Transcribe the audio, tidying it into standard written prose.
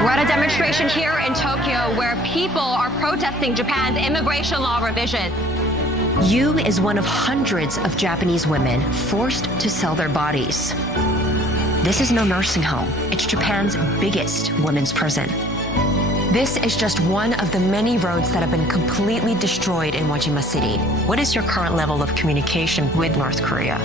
We're at a demonstration here in Tokyo where people are protesting Japan's immigration law revision. Yu is one of hundreds of Japanese women forced to sell their bodies. This is no nursing home. It's Japan's biggest women's prison. This is just one of the many roads that have been completely destroyed in Wajima City. What is your current level of communication with North Korea?